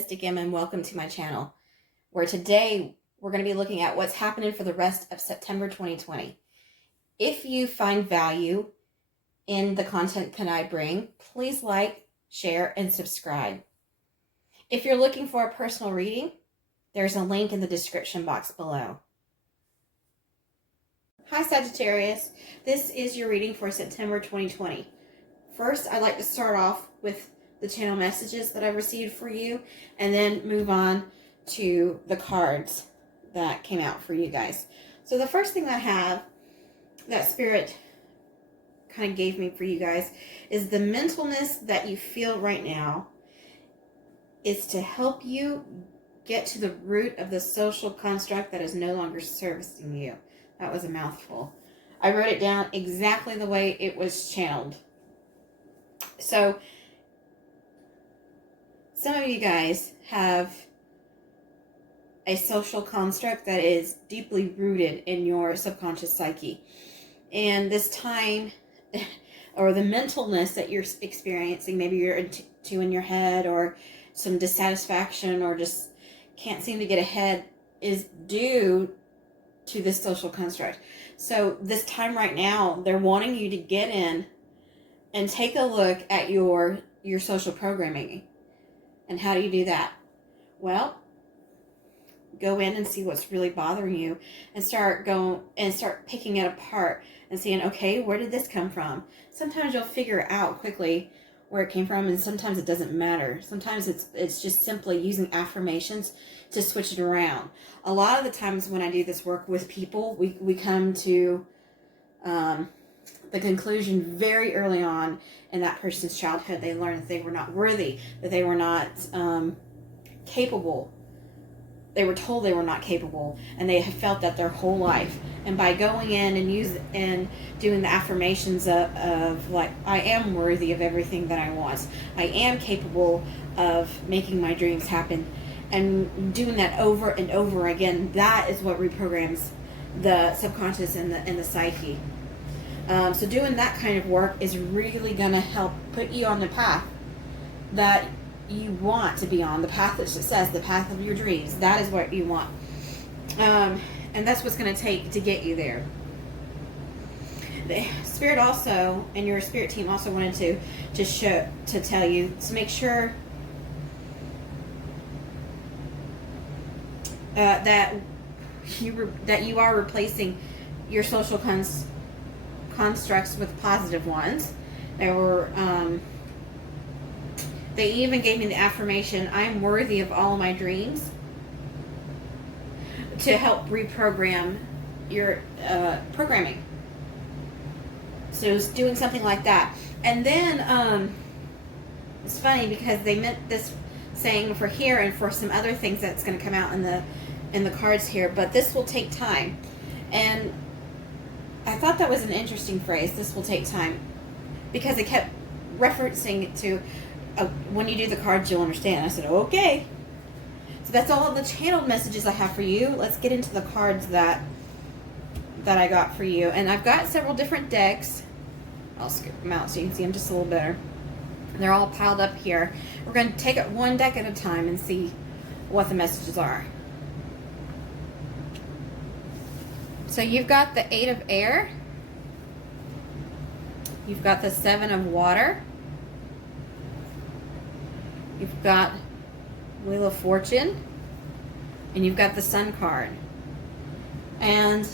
Mystic M, and welcome to my channel, where today we're going to be looking at what's happening for the rest of September 2020. If you find value in the content that I bring, please like, share, and subscribe. If you're looking for a personal reading, there's a link in the description box below. Hi Sagittarius, this is your reading for September 2020. First, I'd like to start off with the channel messages that I received for you, and then move on to the cards that came out for you guys. So the first thing I have that Spirit kind of gave me for you guys is the mentalness that you feel right now is to help you get to the root of the social construct that is no longer servicing you. That was a mouthful. I wrote it down exactly the way it was channeled. So some of you guys have a social construct that is deeply rooted in your subconscious psyche. And this time, or the mentalness that you're experiencing, maybe you're in your head, or some dissatisfaction, or just can't seem to get ahead, is due to this social construct. So this time right now, they're wanting you to get in and take a look at your social programming. And how do you do that? Well, go in and see what's really bothering you, and start picking it apart and seeing, okay, where did this come from? Sometimes you'll figure out quickly where it came from, and sometimes it doesn't matter. Sometimes it's just simply using affirmations to switch it around. A lot of the times when I do this work with people, we come to the conclusion very early on in that person's childhood. They learned that they were not worthy, that they were not capable. They were told they were not capable, and they have felt that their whole life. And by going in and doing the affirmations of like, I am worthy of everything that I want, I am capable of making my dreams happen, and doing that over and over again, that is what reprograms the subconscious and the psyche. So doing that kind of work is really going to help put you on the path that you want to be on, the path of success, the path of your dreams. That is what you want. And that's what's going to take to get you there. The Spirit also, and your Spirit team also wanted to tell you to make sure that you are replacing your social constructs with positive ones. They even gave me the affirmation, I am worthy of all of my dreams, to help reprogram your programming. So it's doing something like that. And then it's funny because they meant this saying for here and for some other things that's going to come out in the cards here, but this will take time. And I thought that was an interesting phrase, this will take time, because it kept referencing it to when you do the cards you'll understand. I said, okay. So that's all the channeled messages I have for you. Let's get into the cards that I got for you. And I've got several different decks. I'll scoop them out so you can see them just a little better. They're all piled up here. We're going to take it one deck at a time and see what the messages are. So you've got the 8 of Air. You've got the 7 of Water. You've got Wheel of Fortune. And you've got the Sun card. And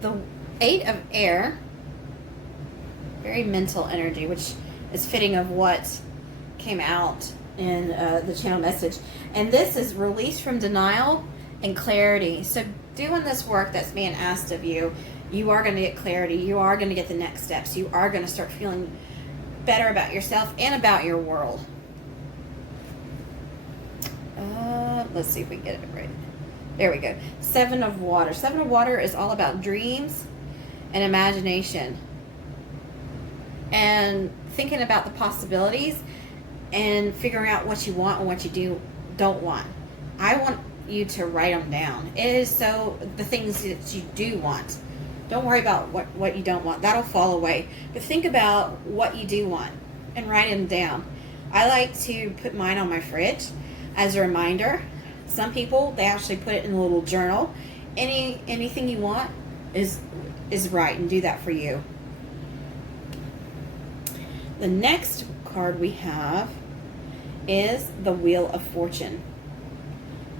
the 8 of Air, very mental energy, which is fitting of what came out in the channel message. And this is release from denial and clarity. So doing this work that's being asked of you, you are going to get clarity. You are going to get the next steps. You are going to start feeling better about yourself and about your world. Let's see if we can get it right. There we go. 7 of Water. 7 of Water is all about dreams and imagination. And thinking about the possibilities and figuring out what you want and what you don't want. I want you to write them down. It is so the things that you do want. Don't worry about what you don't want. That'll fall away. But think about what you do want and write them down. I like to put mine on my fridge. as a reminder. Some people, they actually put it in a little journal. Anything you want is right, and do that for you. The next card we have is the Wheel of Fortune.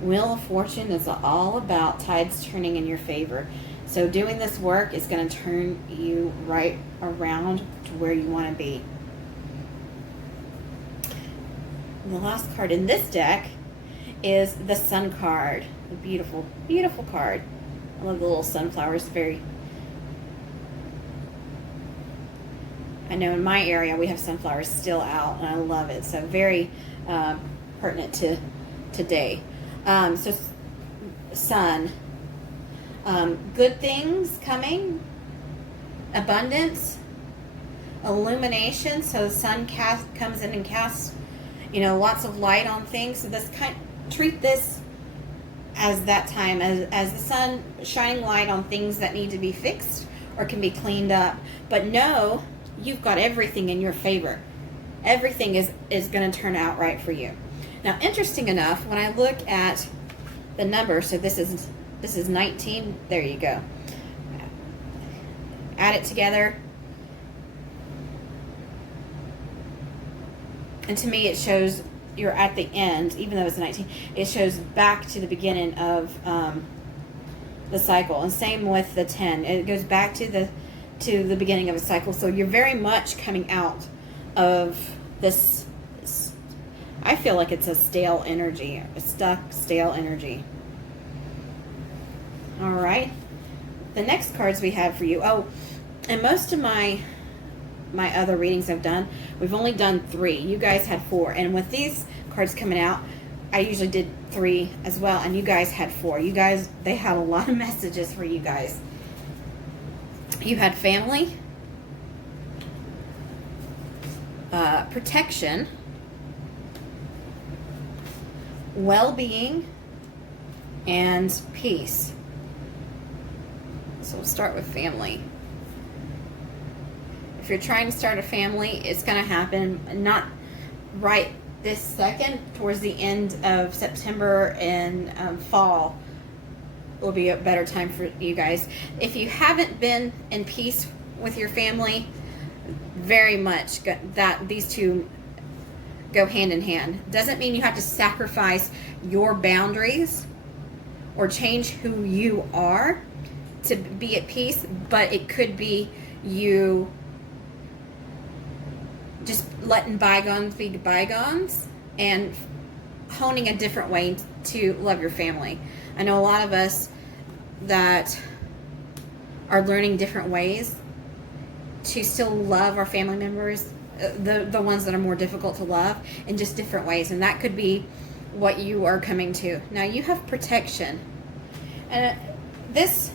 Wheel of Fortune is all about tides turning in your favor. So doing this work is going to turn you right around to where you want to be. And the last card in this deck is the Sun card. A beautiful, beautiful card. I love the little sunflowers. I know in my area we have sunflowers still out, and I love it. So very pertinent to today. So Sun, good things coming, abundance, illumination. So the sun comes in and casts, lots of light on things. So treat this as that time, as the sun shining light on things that need to be fixed or can be cleaned up. But know you've got everything in your favor. Everything is going to turn out right for you. Now, interesting enough, when I look at the number, so this is 19. There you go. Add it together. And to me, it shows you're at the end, even though it's 19. It shows back to the beginning of the cycle. And same with the 10. It goes back to the beginning of a cycle. So you're very much coming out of this. I feel like it's a stale energy, a stuck, stale energy. All right. The next cards we have for you. Oh, and most of my other readings I've done, we've only done 3. You guys had 4. And with these cards coming out, I usually did 3 as well. And you guys had 4. You guys, they had a lot of messages for you guys. You had family, protection, well-being, and peace. So we'll start with family. If you're trying to start a family, it's going to happen not right this second. Towards the end of September and fall will be a better time for you guys. If you haven't been in peace with your family, very much that these two go hand in hand. Doesn't mean you have to sacrifice your boundaries or change who you are to be at peace, but it could be you just letting bygones be bygones and honing a different way to love your family. I know a lot of us that are learning different ways to still love our family members, the ones that are more difficult to love, in just different ways. And that could be what you are coming to. Now you have protection. And this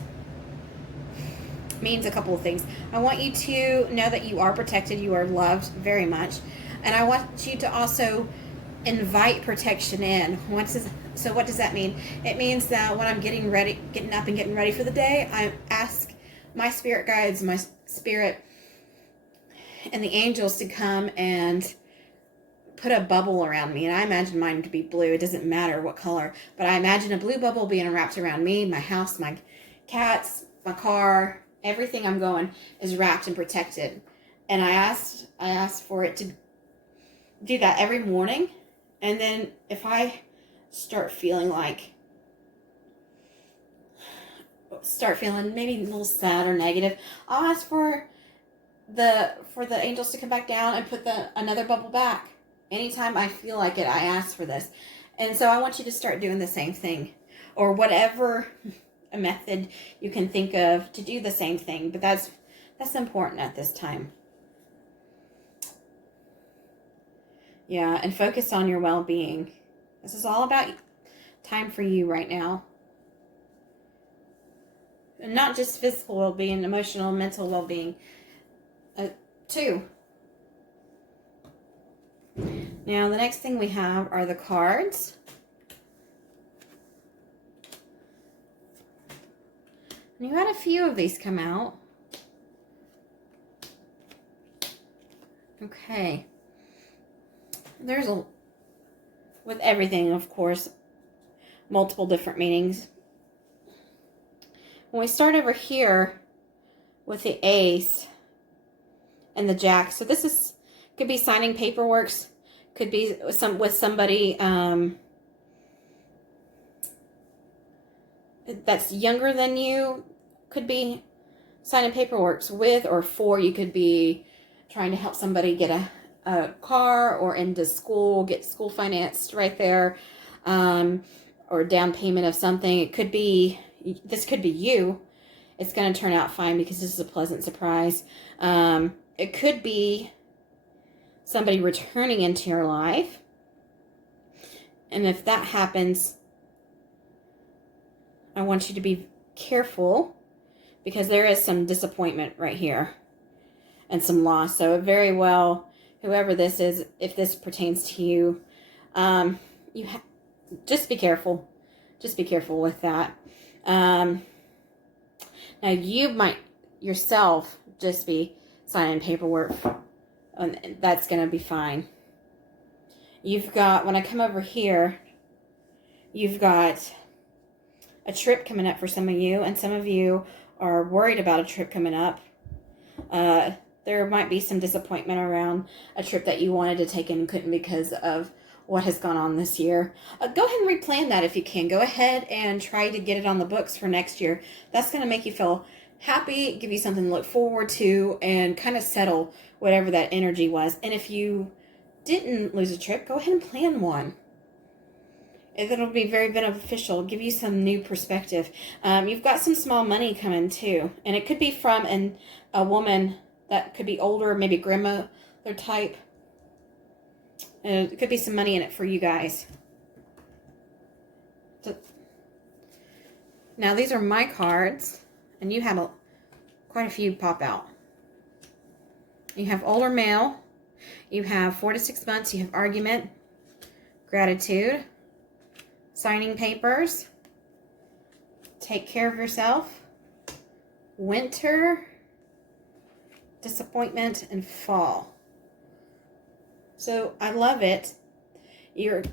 means a couple of things. I want you to know that you are protected, you are loved very much. And I want you to also invite protection in. So what does that mean? It means that when I'm getting up and getting ready for the day, I ask my spirit guides, my spirit, and the angels to come and put a bubble around me. And I imagine mine to be blue. It doesn't matter what color, but I imagine a blue bubble being wrapped around me, my house, my cats, my car, everything I'm going is wrapped and protected. And I asked for it to do that every morning. And then if I start feeling maybe a little sad or negative, I'll ask for the angels to come back down and put another bubble back. Anytime I feel like it, I ask for this. And so I want you to start doing the same thing, or whatever a method you can think of to do the same thing. But that's important at this time. Yeah, and focus on your well-being. This is all about time for you right now. And not just physical well-being, emotional, mental well-being, too. Now, the next thing we have are the cards. And you had a few of these come out. Okay. There's with everything, of course, multiple different meanings. When we start over here with the ace and the jack, so this is could be signing paperwork, could be with somebody that's younger than you, could be signing paperwork with or for. You could be trying to help somebody get a car or into school, get school financed right there, or down payment of something. It could be, this could be you. It's going to turn out fine because this is a pleasant surprise. It could be somebody returning into your life. And if that happens, I want you to be careful because there is some disappointment right here and some loss. So very well, whoever this is, if this pertains to you, just be careful. Just be careful with that. Now you might yourself just be signing paperwork, and that's going to be fine. You've got, when I come over here, you've got a trip coming up for some of you, and some of you are worried about a trip coming up. There might be some disappointment around a trip that you wanted to take and couldn't because of what has gone on this year. Go ahead and replan that if you can. Go ahead and try to get it on the books for next year. That's going to make you feel happy, give you something to look forward to, and kind of settle whatever that energy was. And if you didn't lose a trip, go ahead and plan one. It'll be very beneficial, give you some new perspective. You've got some small money coming too, and it could be from a woman that could be older, maybe grandmother type. It could be some money in it for you guys. So, now these are my cards, and you have quite a few pop out. You have older male, you have 4 to 6 months, you have argument, gratitude, signing papers, take care of yourself, winter, disappointment, and fall. So I love it. You're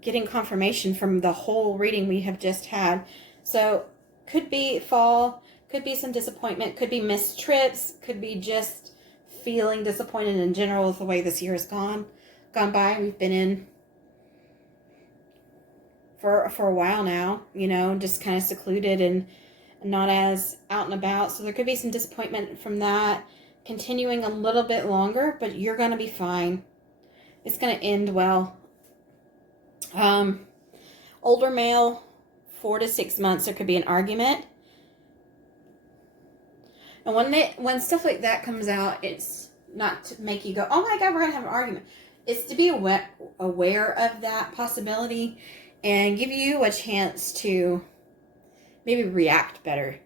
getting confirmation from the whole reading we have just had. So could be fall, could be some disappointment, could be missed trips, could be just feeling disappointed in general with the way this year has gone by. We've been in for a while now, you know, just kind of secluded and not as out and about. So there could be some disappointment from that continuing a little bit longer, but you're going to be fine. It's going to end well. Older male, 4 to 6 months, there could be an argument. And when stuff like that comes out, it's not to make you go, oh my God, we're going to have an argument. It's to be aware of that possibility and give you a chance to maybe react better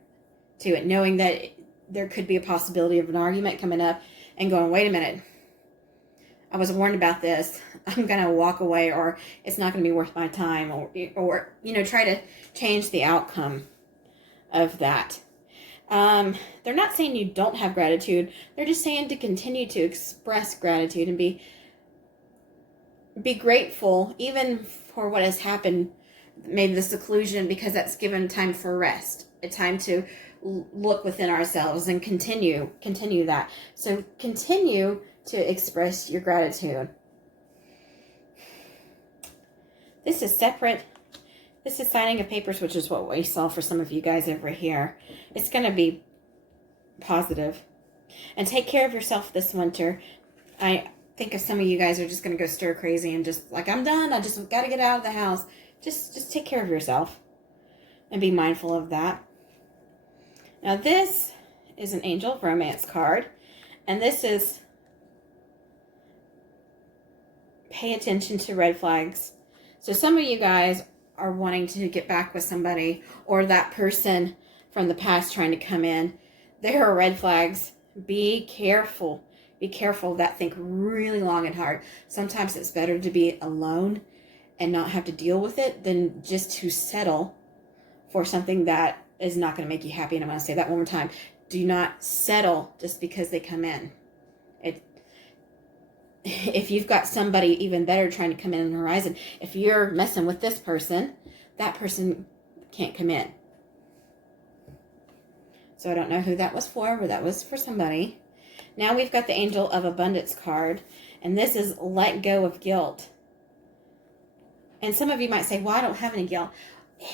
to it, knowing that there could be a possibility of an argument coming up and going, wait a minute, I was warned about this. I'm going to walk away, or it's not going to be worth my time, or you know, try to change the outcome of that. They're not saying you don't have gratitude. They're just saying to continue to express gratitude and be grateful even for what has happened, maybe the seclusion, because that's given time for rest, a time to look within ourselves and continue that. So continue to express your gratitude. This is separate. This is signing of papers, which is what we saw for some of you guys over here. It's going to be positive. And take care of yourself this winter. I think if some of you guys are just going to go stir crazy and just like, I'm done, I just got to get out of the house. Just take care of yourself and be mindful of that. Now this is an Angel of Romance card, and this is pay attention to red flags. So some of you guys are wanting to get back with somebody, or that person from the past trying to come in. There are red flags. Be careful. Be careful of that. Think really long and hard. Sometimes it's better to be alone and not have to deal with it than just to settle for something that is not going to make you happy. And I'm going to say that one more time. Do not settle just because they come in. if you've got somebody even better trying to come in on the horizon, if you're messing with this person, that person can't come in. So I don't know who that was for, but that was for somebody. Now we've got the Angel of Abundance card, and this is let go of guilt. And some of you might say, well, I don't have any guilt.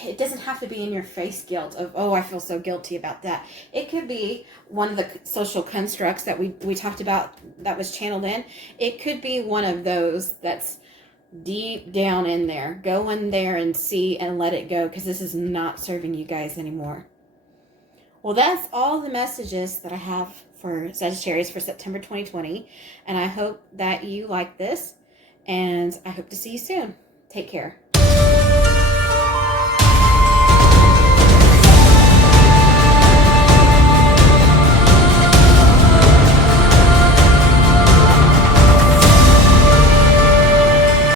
It doesn't have to be in your face guilt of, oh, I feel so guilty about that. It could be one of the social constructs that we talked about that was channeled in. It could be one of those that's deep down in there. Go in there and see and let it go, because this is not serving you guys anymore. Well, that's all the messages that I have for Sagittarius for September 2020. And I hope that you like this. And I hope to see you soon. Take care.